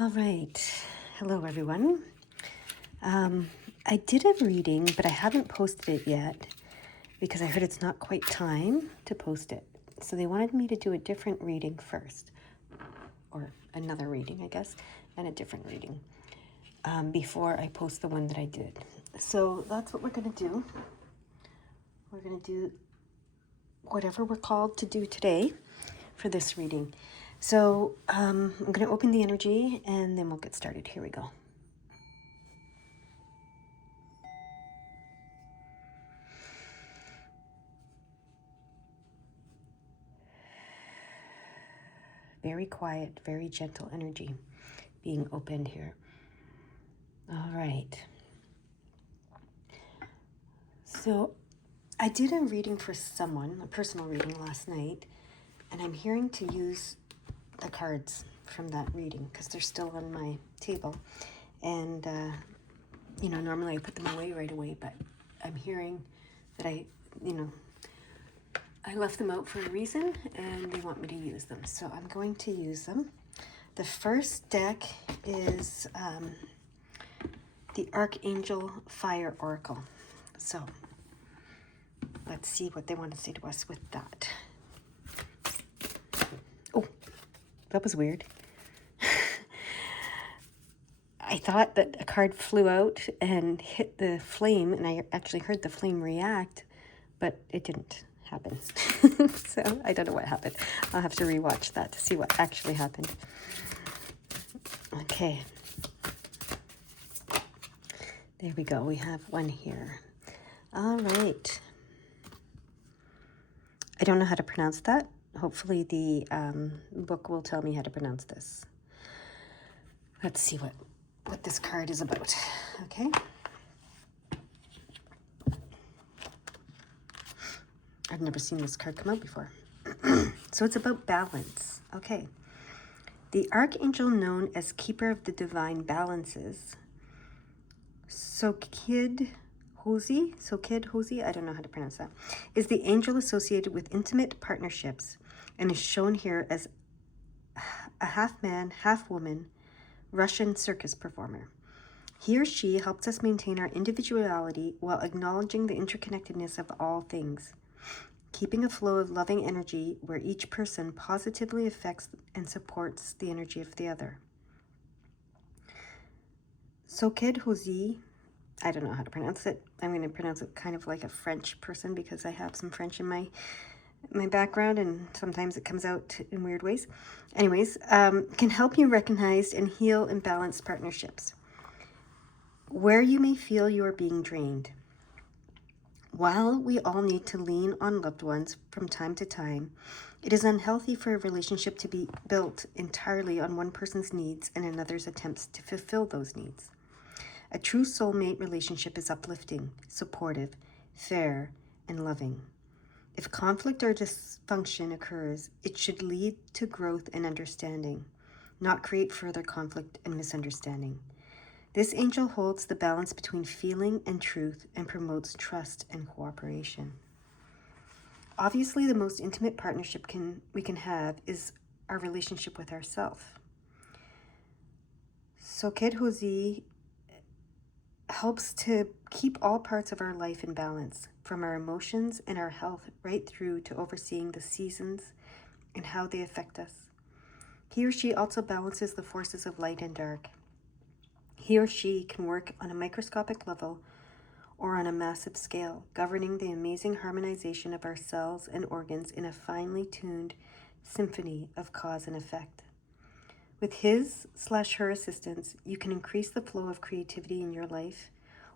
All right. Hello, everyone. I did a reading, but I haven't posted it yet because I heard it's not quite time to post it. So they wanted me to do a different reading first, or another reading, I guess, and a different reading before I post the one that I did. So that's what we're going to do. We're going to do whatever we're called to do today for this reading. So I'm going to open the energy and then we'll get started. Here we go. Very quiet, very gentle energy being opened here. All right. So I did a reading for someone, a personal reading last night, and I'm hearing to use the cards from that reading because they're still on my table. And, normally I put them away right away, but I'm hearing that I left them out for a reason and they want me to use them. So I'm going to use them. The first deck is the Archangel Fire Oracle. So let's see what they want to say to us with that. Oh, that was weird. I thought that a card flew out and hit the flame, and I actually heard the flame react, but it didn't happen. So I don't know what happened. I'll have to rewatch that to see what actually happened. Okay. There we go. We have one here. All right. I don't know how to pronounce that. Hopefully the book will tell me how to pronounce this. Let's see what this card is about. Okay. I've never seen this card come out before. So it's about balance. Okay. The archangel known as Keeper of the Divine Balances, Sokid Hosi, I don't know how to pronounce that, is the angel associated with intimate partnerships and is shown here as a half-man, half-woman Russian circus performer. He or she helps us maintain our individuality while acknowledging the interconnectedness of all things, keeping a flow of loving energy where each person positively affects and supports the energy of the other. Sokid Hosi, I don't know how to pronounce it. I'm going to pronounce it kind of like a French person because I have some French in my background and sometimes it comes out in weird ways. Anyways, can help you recognize and heal imbalanced partnerships where you may feel you are being drained. While we all need to lean on loved ones from time to time, it is unhealthy for a relationship to be built entirely on one person's needs and another's attempts to fulfill those needs. A true soulmate relationship is uplifting, supportive, fair, and loving. If conflict or dysfunction occurs, it should lead to growth and understanding, not create further conflict and misunderstanding. This angel holds the balance between feeling and truth and promotes trust and cooperation. Obviously, the most intimate partnership we can have is our relationship with ourselves. Sokid Hosi helps to keep all parts of our life in balance, from our emotions and our health right through to overseeing the seasons and how they affect us. He or she also balances the forces of light and dark. He or she can work on a microscopic level or on a massive scale, governing the amazing harmonization of our cells and organs in a finely tuned symphony of cause and effect. With his/her assistance, you can increase the flow of creativity in your life,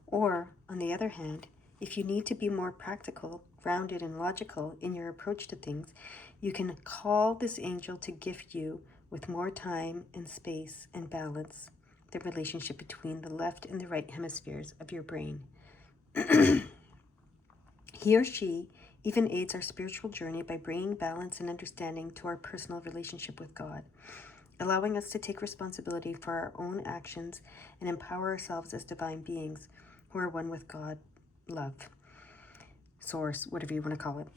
or, on the other hand, if you need to be more practical, grounded, and logical in your approach to things, you can call this angel to gift you with more time and space and balance the relationship between the left and the right hemispheres of your brain. He or she even aids our spiritual journey by bringing balance and understanding to our personal relationship with God, allowing us to take responsibility for our own actions and empower ourselves as divine beings who are one with God, love, source, whatever you want to call it.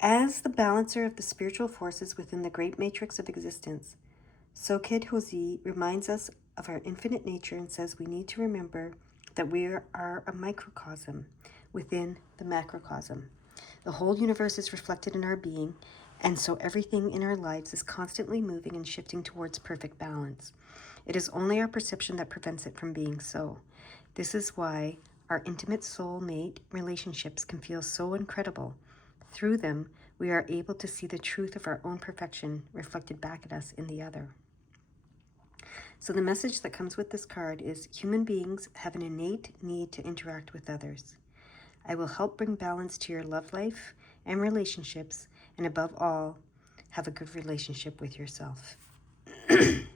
As the balancer of the spiritual forces within the great matrix of existence, Sokhid Hozi reminds us of our infinite nature and says we need to remember that we are a microcosm within the macrocosm. The whole universe is reflected in our being, and so everything in our lives is constantly moving and shifting towards perfect balance. It is only our perception that prevents it from being so. This is why our intimate soulmate relationships can feel so incredible. Through them, we are able to see the truth of our own perfection reflected back at us in the other. So the message that comes with this card is human beings have an innate need to interact with others. I will help bring balance to your love life and relationships, and above all, have a good relationship with yourself. Okay.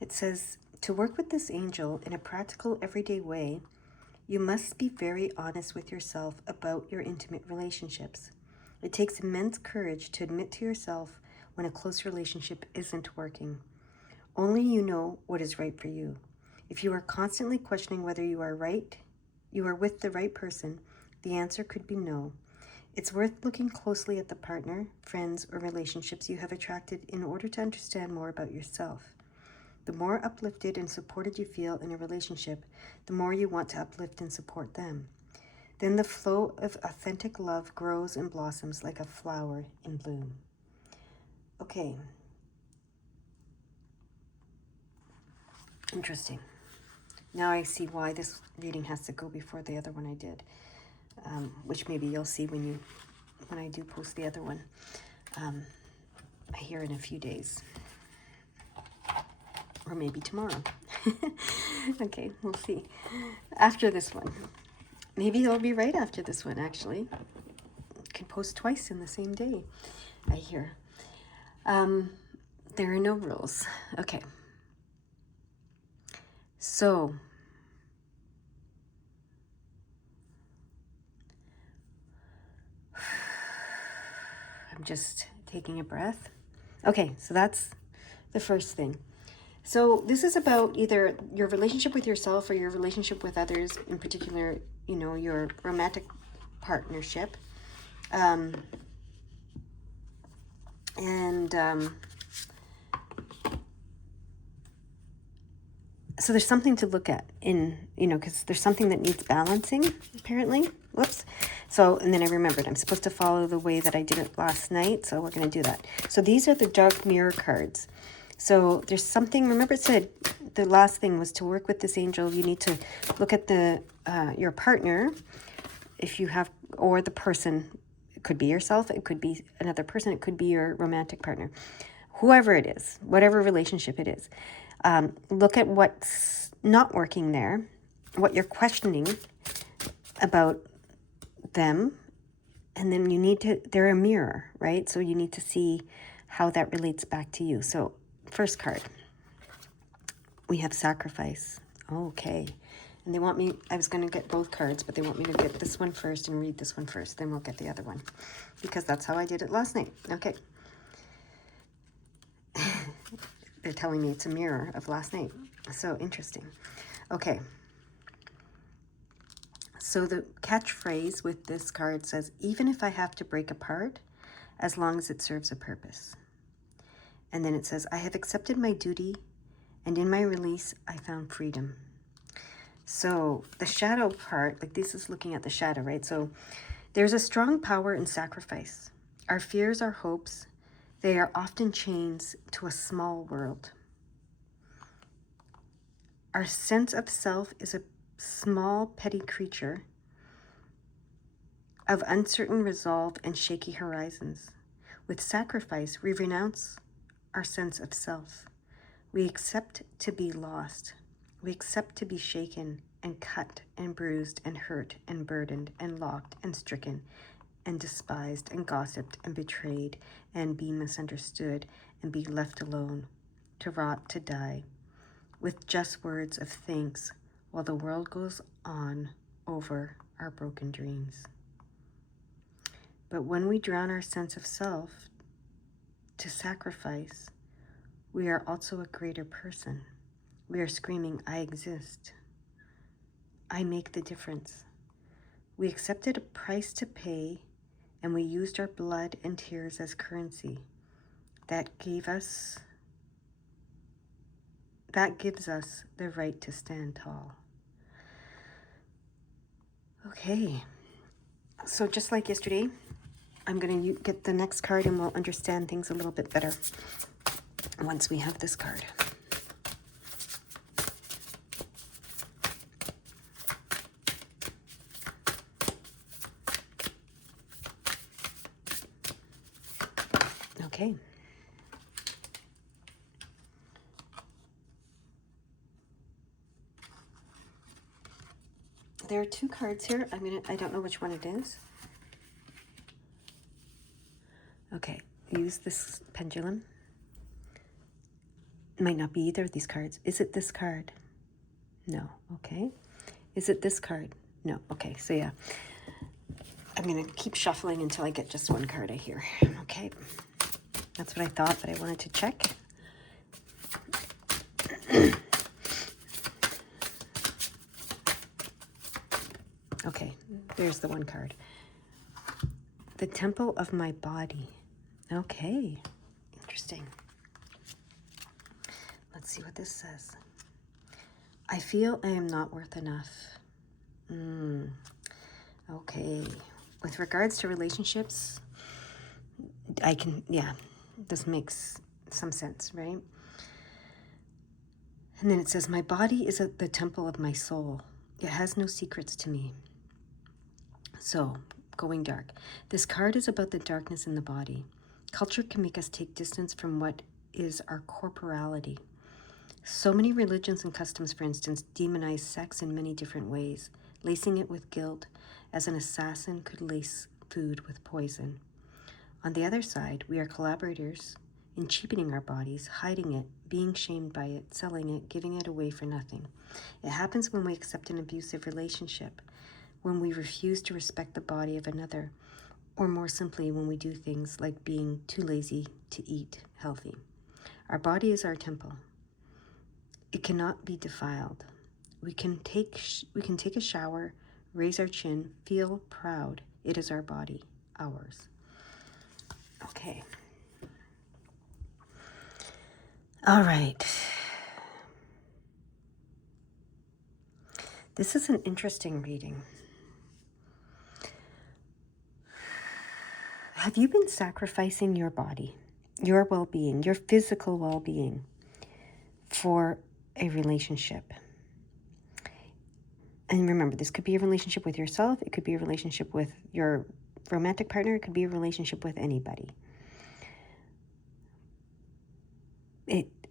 It says, to work with this angel in a practical, everyday way, you must be very honest with yourself about your intimate relationships. It takes immense courage to admit to yourself when a close relationship isn't working. Only you know what is right for you. If you are constantly questioning whether you are with the right person, the answer could be no. It's worth looking closely at the partner, friends, or relationships you have attracted in order to understand more about yourself. The more uplifted and supported you feel in a relationship, the more you want to uplift and support them. Then the flow of authentic love grows and blossoms like a flower in bloom. Okay. Interesting. Now I see why this reading has to go before the other one I did, which maybe you'll see when I do post the other one here in a few days. Or maybe tomorrow. Okay, we'll see. After this one. Maybe it'll be right after this one, actually. Can post twice in the same day, I hear. There are no rules. Okay. So, I'm just taking a breath. Okay, so that's the first thing. So this is about either your relationship with yourself or your relationship with others, in particular, your romantic partnership. So there's something to look at because there's something that needs balancing, apparently. Whoops. So, and then I remembered I'm supposed to follow the way that I did it last night, so we're going to do that. So these are the dark mirror cards. So there's something, remember it said the last thing was to work with this angel, you need to look at your partner, if you have, or the person. It could be yourself, it could be another person, it could be your romantic partner. Whoever it is, whatever relationship it is. Look at what's not working there, what you're questioning about them, and then they're a mirror, right? So you need to see how that relates back to you. So first card, we have sacrifice. Okay. And they want me, I was going to get both cards, but they want me to get this one first and read this one first. Then we'll get the other one, because that's how I did it last night. Okay. They're telling me it's a mirror of last night. So interesting. Okay. So the catchphrase with this card says, even if I have to break apart, as long as it serves a purpose. And then it says, I have accepted my duty, and in my release, I found freedom. So the shadow part, like this is looking at the shadow, right? So there's a strong power in sacrifice. Our fears, our hopes, they are often chains to a small world. Our sense of self is a small, petty creature of uncertain resolve and shaky horizons. With sacrifice, we renounce our sense of self. We accept to be lost. We accept to be shaken and cut and bruised and hurt and burdened and locked and stricken and despised and gossiped and betrayed and be misunderstood and be left alone, to rot, to die, with just words of thanks while the world goes on over our broken dreams. But when we drown our sense of self, to sacrifice, we are also a greater person. We are screaming, I exist. I make the difference. We accepted a price to pay, and we used our blood and tears as currency. That gives us the right to stand tall. Okay, so just like yesterday, I'm going to get the next card and we'll understand things a little bit better once we have this card. Okay. There are two cards here. I don't know which one it is. Okay, use this pendulum. It might not be either of these cards. Is it this card? No. Okay. Is it this card? No. Okay, so yeah. I'm going to keep shuffling until I get just one card I hear. Okay. That's what I thought, but I wanted to check. Okay, there's the one card. The temple of my body. Okay, interesting. Let's see what this says. I feel I am not worth enough. Okay. With regards to relationships, this makes some sense, right? And then it says, my body is the temple of my soul. It has no secrets to me. So, going dark. This card is about the darkness in the body. Culture can make us take distance from what is our corporality. So many religions and customs, for instance, demonize sex in many different ways, lacing it with guilt, as an assassin could lace food with poison. On the other side, we are collaborators in cheapening our bodies, hiding it, being shamed by it, selling it, giving it away for nothing. It happens when we accept an abusive relationship, when we refuse to respect the body of another, or more simply, when we do things like being too lazy to eat healthy. Our body is our temple. It cannot be defiled. We can take a shower, raise our chin, feel proud. It is our body, ours. Okay. All right. This is an interesting reading. Have you been sacrificing your body, your well-being, your physical well-being for a relationship? And remember, this could be a relationship with yourself. It could be a relationship with your romantic partner. It could be a relationship with anybody.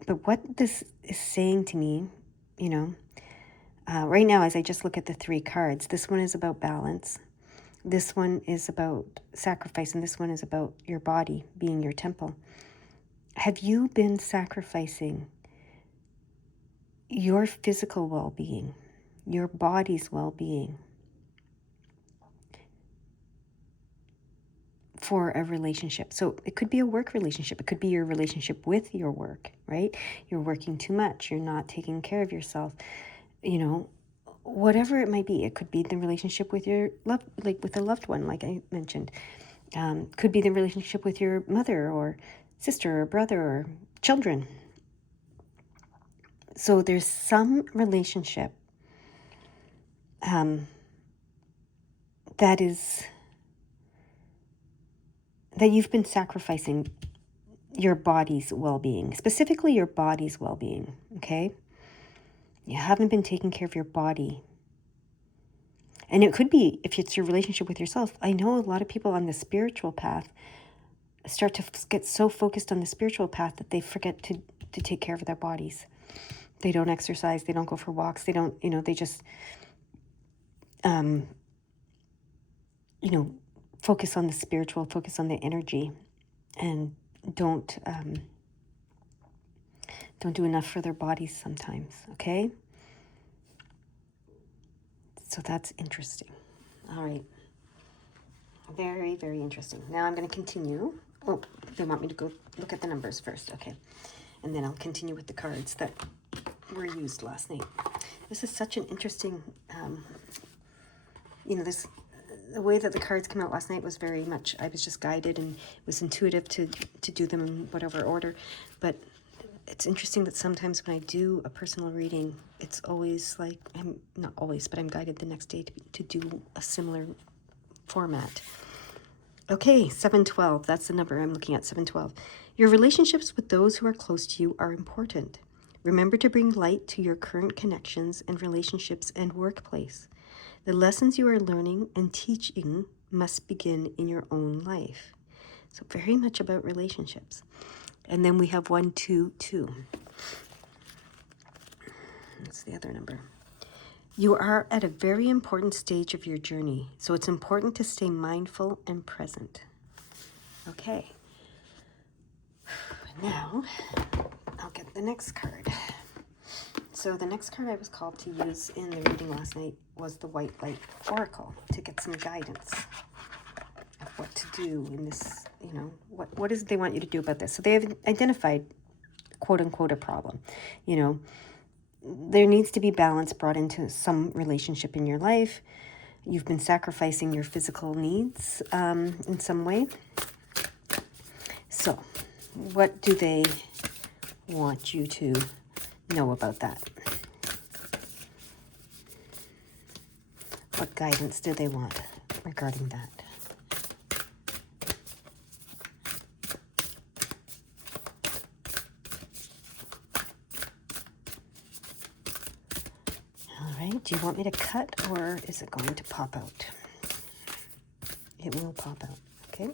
But what this is saying to me, right now, as I just look at the three cards, this one is about balance. This one is about sacrifice, and this one is about your body being your temple. Have you been sacrificing your physical well-being, your body's well-being for a relationship? So it could be a work relationship. It could be your relationship with your work, right? You're working too much. You're not taking care of yourself. Whatever it might be. It could be the relationship with your with a loved one, like I mentioned. Could be the relationship with your mother or sister or brother or children. So there's some relationship that you've been sacrificing your body's well-being, specifically your body's well-being, okay? You haven't been taking care of your body. And it could be, if it's your relationship with yourself, I know a lot of people on the spiritual path start to get so focused on the spiritual path that they forget to take care of their bodies. They don't exercise, they don't go for walks, they don't, they just, focus on the spiritual, focus on the energy, and don't do enough for their bodies sometimes, okay? So that's interesting. All right. Very, very interesting. Now I'm going to continue Oh, they want me to go look at the numbers first. Okay. And then I'll continue with the cards that were used last night. This is such an interesting, this the way that the cards came out last night was very much, I was just guided, and it was intuitive to do them in whatever order. But it's interesting that sometimes when I do a personal reading, it's always like, I'm not always, but I'm guided the next day to do a similar format. Okay, 712, that's the number I'm looking at, 712. Your relationships with those who are close to you are important. Remember to bring light to your current connections and relationships and workplace. The lessons you are learning and teaching must begin in your own life. So very much about relationships. And then we have 122. That's the other number. You are at a very important stage of your journey, so it's important to stay mindful and present. Okay. Now, I'll get the next card. So the next card I was called to use in the reading last night was the White Light Oracle, to get some guidance of what to do in this, what is it they want you to do about this. So they have identified, quote unquote, a problem. There needs to be balance brought into some relationship in your life. You've been sacrificing your physical needs in some way. So what do they want you to know about that? What guidance do they want regarding that? All right, do you want me to cut, or is it going to pop out? It will pop out, okay?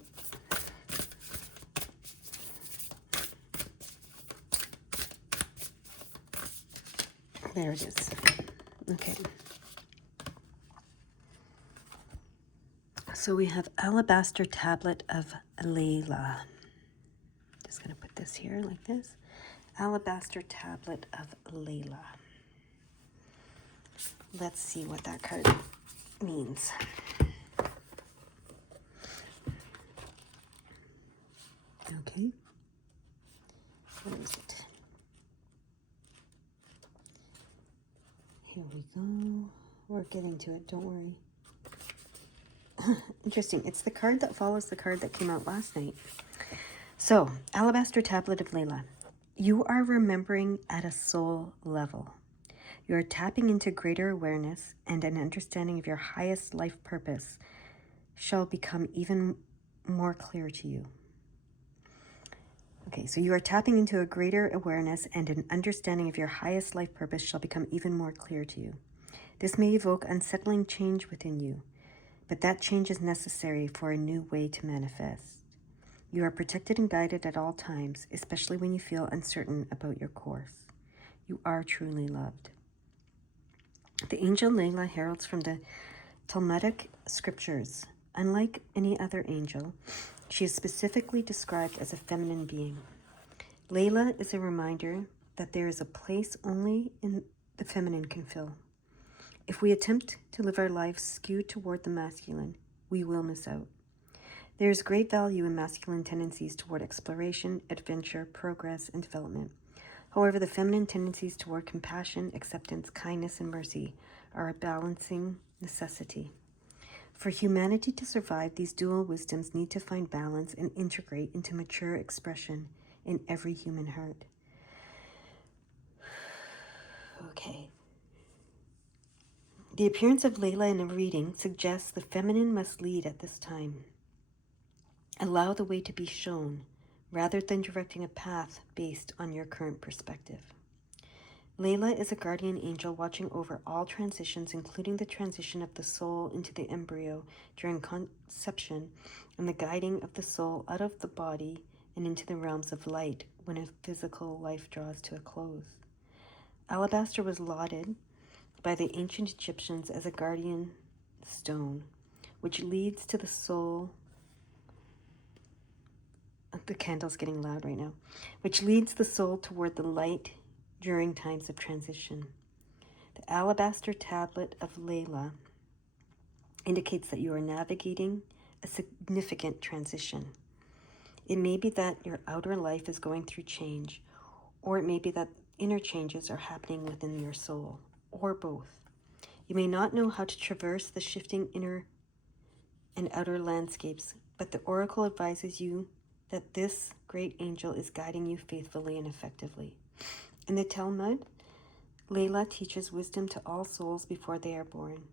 There it is. Okay. So we have Alabaster Tablet of Layla. Just going to put this here like this. Alabaster Tablet of Layla. Let's see what that card means. Okay. Where is it? Here we go. We're getting to it, don't worry. Interesting. It's the card that follows the card that came out last night. So, Alabaster Tablet of Layla. You are remembering at a soul level. You are tapping into greater awareness, and an understanding of your highest life purpose shall become even more clear to you. Okay, so you are tapping into a greater awareness, and an understanding of your highest life purpose shall become even more clear to you. This may evoke unsettling change within you, but that change is necessary for a new way to manifest. You are protected and guided at all times, especially when you feel uncertain about your course. You are truly loved. The angel Layla heralds from the Talmudic scriptures. Unlike any other angel, she is specifically described as a feminine being. Layla is a reminder that there is a place only in the feminine can fill. If we attempt to live our lives skewed toward the masculine, we will miss out. There is great value in masculine tendencies toward exploration, adventure, progress, and development. However, the feminine tendencies toward compassion, acceptance, kindness, and mercy are a balancing necessity. For humanity to survive, these dual wisdoms need to find balance and integrate into mature expression in every human heart. Okay. The appearance of Layla in a reading suggests the feminine must lead at this time. Allow the way to be shown, rather than directing a path based on your current perspective. Layla is a guardian angel watching over all transitions, including the transition of the soul into the embryo during conception and the guiding of the soul out of the body and into the realms of light when a physical life draws to a close. Alabaster was lauded by the ancient Egyptians as a guardian stone, which leads to the soul. The candle's getting loud right now. Which leads the soul toward the light during times of transition. The Alabaster Tablet of Layla indicates that you are navigating a significant transition. It may be that your outer life is going through change, or it may be that inner changes are happening within your soul, or both. You may not know how to traverse the shifting inner and outer landscapes, but the oracle advises you that this great angel is guiding you faithfully and effectively. In the Talmud, Layla teaches wisdom to all souls before they are born.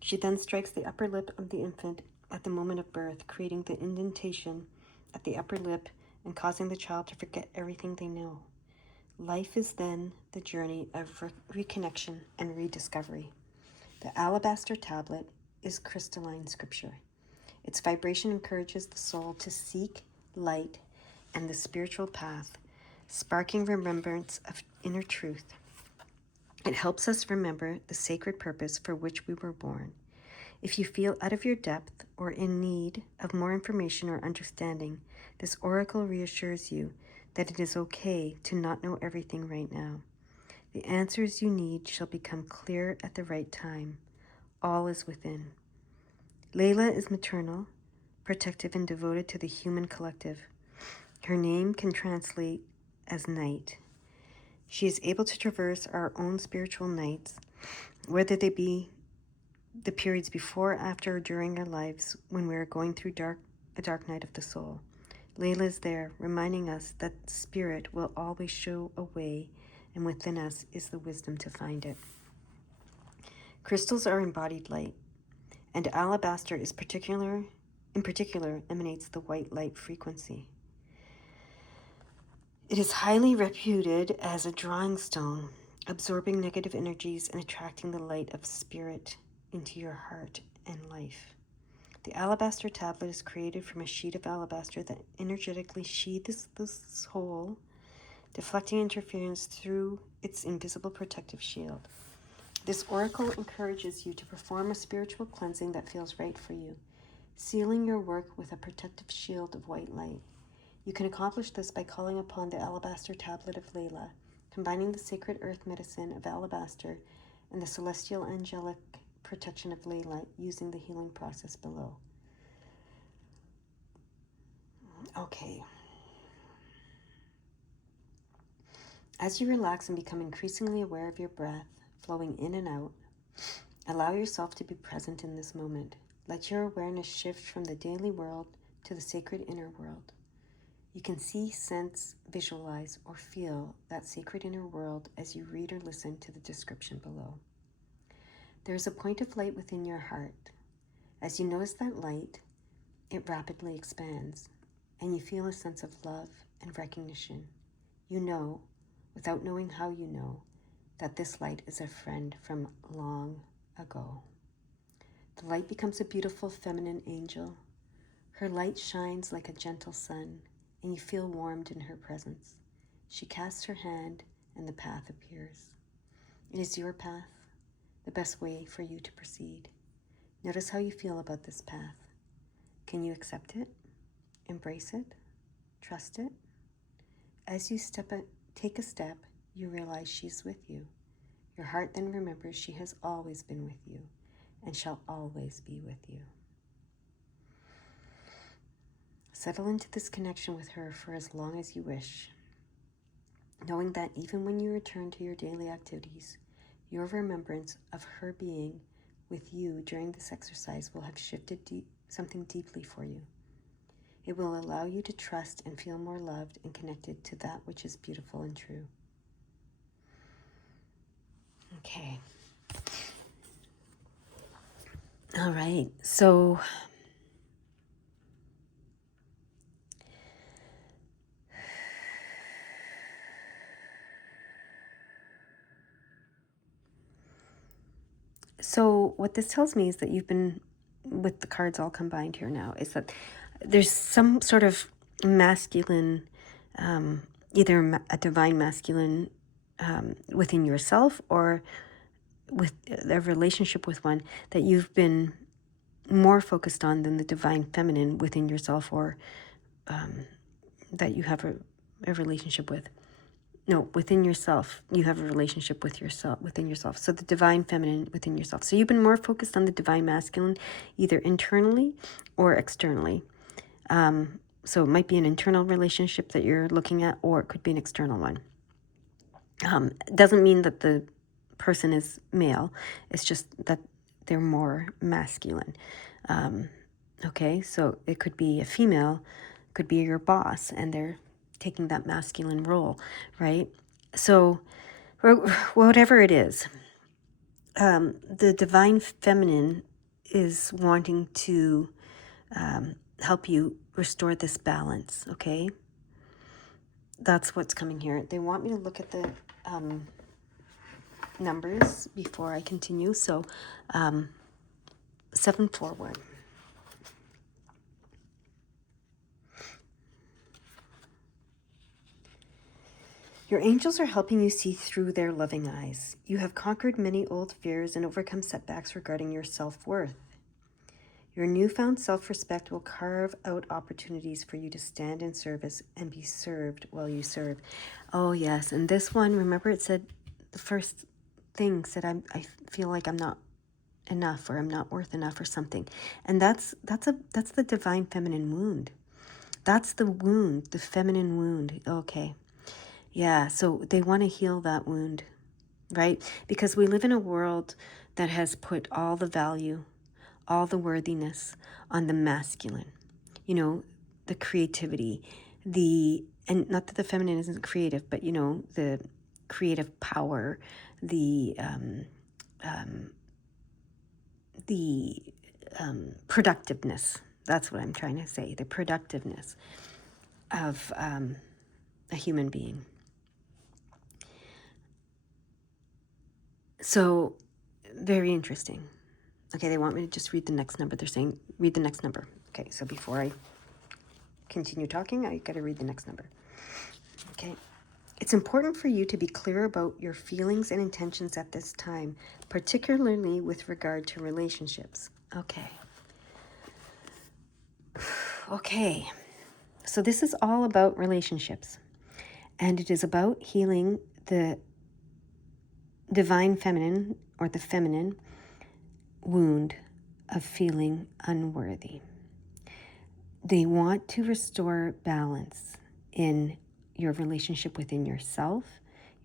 She then strikes the upper lip of the infant at the moment of birth, creating the indentation at the upper lip and causing the child to forget everything they know. Life is then the journey of reconnection and rediscovery. The alabaster tablet is crystalline scripture. Its vibration encourages the soul to seek light and the spiritual path, sparking remembrance of inner truth. It helps us remember the sacred purpose for which we were born. If you feel out of your depth or in need of more information or understanding, this oracle reassures you that it is okay to not know everything right now. The answers you need shall become clear at the right time. All is within. Layla is maternal, protective, and devoted to the human collective. Her name can translate as night. She is able to traverse our own spiritual nights, whether they be the periods before, after, or during our lives when we are going through a dark night of the soul. Layla is there, reminding us that spirit will always show a way, and within us is the wisdom to find it. Crystals are embodied light, and alabaster in particular emanates the white light frequency. It is highly reputed as a drawing stone, absorbing negative energies and attracting the light of spirit into your heart and life. The alabaster tablet is created from a sheet of alabaster that energetically sheathes the soul, deflecting interference through its invisible protective shield. This oracle encourages you to perform a spiritual cleansing that feels right for you, sealing your work with a protective shield of white light. You can accomplish this by calling upon the alabaster tablet of Layla, combining the sacred earth medicine of alabaster and the celestial angelic protection of Layla using the healing process below. Okay. As you relax and become increasingly aware of your breath flowing in and out, allow yourself to be present in this moment. Let your awareness shift from the daily world to the sacred inner world. You can see, sense, visualize, or feel that sacred inner world as you read or listen to the description below. There is a point of light within your heart. As you notice that light, it rapidly expands, and you feel a sense of love and recognition. You know, without knowing how you know, that this light is a friend from long ago. The light becomes a beautiful feminine angel. Her light shines like a gentle sun, and you feel warmed in her presence. She casts her hand, and the path appears. It is your path, the best way for you to proceed. Notice how you feel about this path. Can you accept it? Embrace it? Trust it? As you take a step, you realize she's with you. Your heart then remembers she has always been with you and shall always be with you. Settle into this connection with her for as long as you wish, knowing that even when you return to your daily activities, your remembrance of her being with you during this exercise will have shifted something deeply for you. It will allow you to trust and feel more loved and connected to that which is beautiful and true. Okay. All right. So what this tells me is that you've been, with the cards all combined here now, is that there's some sort of masculine, either a divine masculine within yourself or with a relationship with one that you've been more focused on than the divine feminine within yourself, or that you have a relationship with. No, within yourself, you have a relationship with yourself, within yourself. So the divine feminine within yourself. So you've been more focused on the divine masculine, either internally or externally. So it might be an internal relationship that you're looking at, or it could be an external one. Doesn't mean that the person is male. It's just that they're more masculine. Okay, so it could be a female, could be your boss, and they're taking that masculine role, right? So whatever it is, the divine feminine is wanting to help you restore this balance, okay? That's what's coming here. They want me to look at the numbers before I continue. So 741. Your angels are helping you see through their loving eyes. You have conquered many old fears and overcome setbacks regarding your self-worth. Your newfound self-respect will carve out opportunities for you to stand in service and be served while you serve. Oh, yes. And this one, remember it said, the first thing said, I feel like I'm not enough, or I'm not worth enough, or something. And that's the divine feminine wound. That's the wound, the feminine wound. Okay. Yeah, so they want to heal that wound, right? Because we live in a world that has put all the value, all the worthiness on the masculine. You know, the creativity, and not that the feminine isn't creative, but, you know, the creative power, the productiveness. That's what I'm trying to say, the productiveness of a human being. So, very interesting. Okay, they want me to just read the next number. They're saying, read the next number. Okay, so before I continue talking, I got to read the next number. Okay. It's important for you to be clear about your feelings and intentions at this time, particularly with regard to relationships. Okay. Okay. So this is all about relationships, and it is about healing the divine feminine, or the feminine wound of feeling unworthy. They want to restore balance in your relationship within yourself,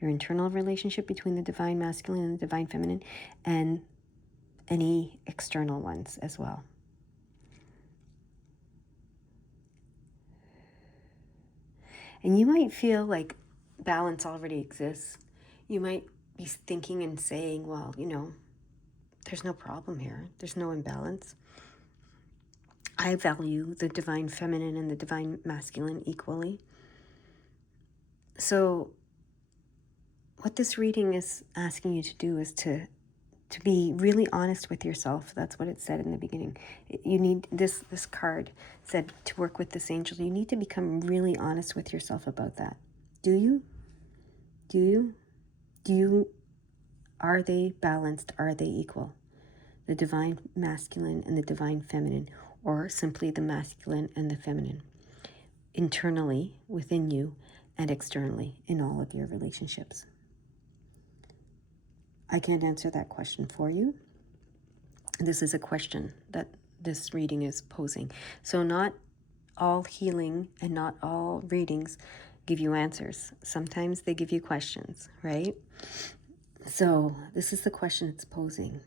your internal relationship between the divine masculine and the divine feminine, and any external ones as well. And you might feel like balance already exists. You might be thinking and saying, well, you know, there's no problem here. There's no imbalance. I value the divine feminine and the divine masculine equally. So what this reading is asking you to do is to be really honest with yourself. That's what it said in the beginning. You need, this card said to work with this angel. You need to become really honest with yourself about that. Do you? Are they balanced? Are they equal? The divine masculine and the divine feminine, or simply the masculine and the feminine, internally within you and externally in all of your relationships. I can't answer that question for you. This is a question that this reading is posing. So not all healing and not all readings give you answers. Sometimes they give you questions, right? So this is the question it's posing.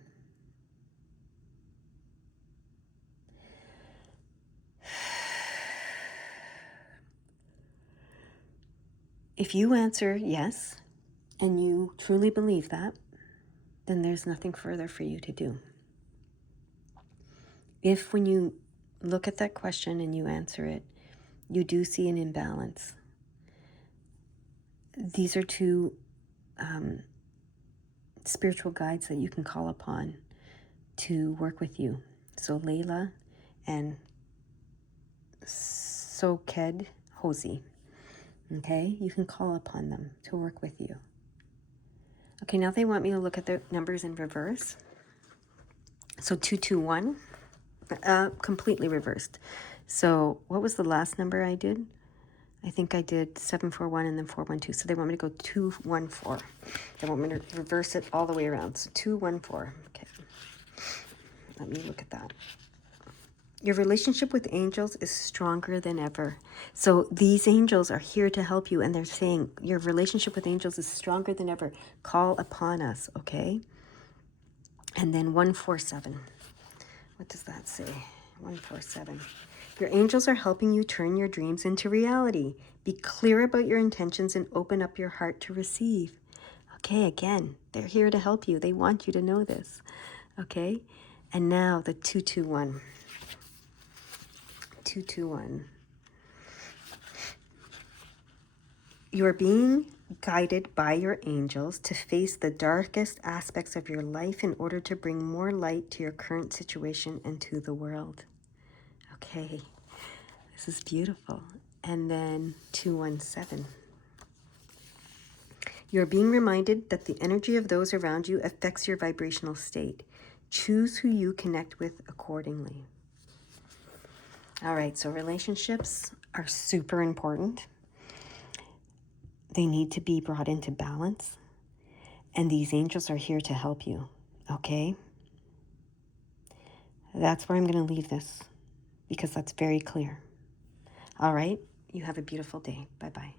If you answer yes, and you truly believe that, then there's nothing further for you to do. If when you look at that question and you answer it, you do see an imbalance, these are two spiritual guides that you can call upon to work with you. So Layla and Soked Hosey. Okay, you can call upon them to work with you. Okay, now they want me to look at the numbers in reverse. So 221, completely reversed. So what was the last number I did? I think I did 741 and then 412. So they want me to go 214. They want me to reverse it all the way around. So 214. Okay. Let me look at that. Your relationship with angels is stronger than ever. So these angels are here to help you, and they're saying your relationship with angels is stronger than ever. Call upon us, okay? And then 147. What does that say? 147. Your angels are helping you turn your dreams into reality. Be clear about your intentions and open up your heart to receive. Okay, again, they're here to help you. They want you to know this. Okay? And now the 221. 221. You're being guided by your angels to face the darkest aspects of your life in order to bring more light to your current situation and to the world. Okay, this is beautiful. And then 217. You're being reminded that the energy of those around you affects your vibrational state. Choose who you connect with accordingly. All right, so relationships are super important. They need to be brought into balance. And these angels are here to help you, okay? That's where I'm going to leave this because that's very clear. All right, you have a beautiful day. Bye-bye.